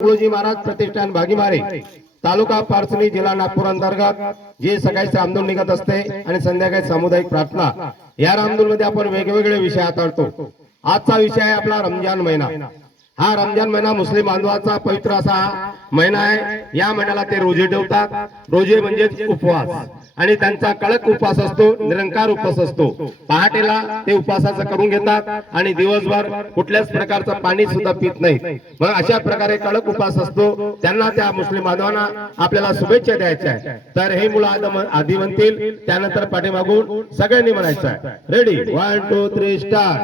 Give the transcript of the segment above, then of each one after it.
गुरुजी महाराज प्रतिष्ठान भागीमारे तालुका पारसणी जिल्हा नागपूर अंतर्गत जे सकाळी रामदोल निघत असते आणि संध्याकाळी सामुदायिक प्रार्थना. या रामदोलमध्ये आपण वेगवेगळे विषय हाताळतो. आजचा विषय आहे आपला रमजान महिना. हा रमजान महिना मुस्लिम बांधवाचा पवित्र असा महिना आहे. या महिन्याला ते रोजे ठेवतात. रोजे म्हणजे उपवास. आणि त्यांचा कडक उपवास असतो निरंकार उपवास असतो. पहाटेला ते उपवासाचं करून घेतात आणि दिवसभर कुठल्याच प्रकारचं पाणी सुद्धा पित नाही मग अशा प्रकारे कडक उपवास असतो. त्यांना त्या मुस्लिम बांधवांना आपल्याला शुभेच्छा द्यायच्या आहे तर हे मुलं आधी म्हणतील. त्यानंतर पाठीमागून सगळ्यांनी म्हणायचं आहे. Ready one two three star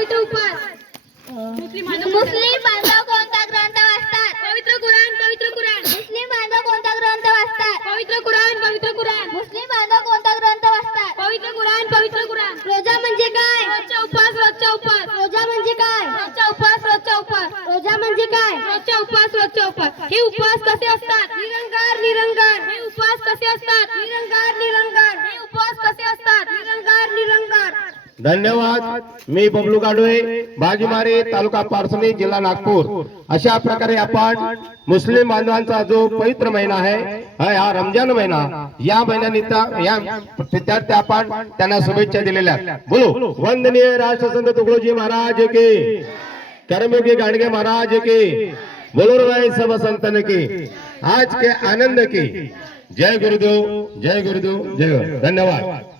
पवित्र उपवास मुस्लिम बांधव कोणता ग्रंथ वाचतात? पवित्र कुराण पवित्र कुराण. मुस्लिम बांधव कोणता ग्रंथ वाचतात? पवित्र कुराण पवित्र कुराण. मुस्लिम बांधव कोणता ग्रंथ वाचतात? पवित्र कुराण पवित्र कुराण. रोजा म्हणजे काय? रोजचा उपवास रोजचा उपवास. रोजा म्हणजे काय? रोजचा उपवास रोजचा उपवास. रोजा म्हणजे काय? रोजचा उपवास रोजचा उपवास. हे उपवास कसे असतात? निरंकार निरंकार. हे उपवास कसे असतात? निरंकार निरंकार. हे उपवास कसे असतात? निरंकार. धन्यवाद. मी बबलू गाडोळे बाजीमारे तालुका पारसणी जिल्हा नागपूर. अशा प्रकारे आपण मुस्लिम बांधवांचा जो पवित्र महिना आहे हा हा रमजान महिना या महिन्यानिमित्त या विद्यार्थी आपण त्यांना शुभेच्छा दिलेल्या बोलो. वंदनीय राष्ट्रसंत तुकडोजी महाराज के. कर्मयोगी गाडगे महाराज के. बोलो भाई सब संतन के. आज के आनंद के. जय गुरुदेव जय गुरुदेव जय धन्यवाद.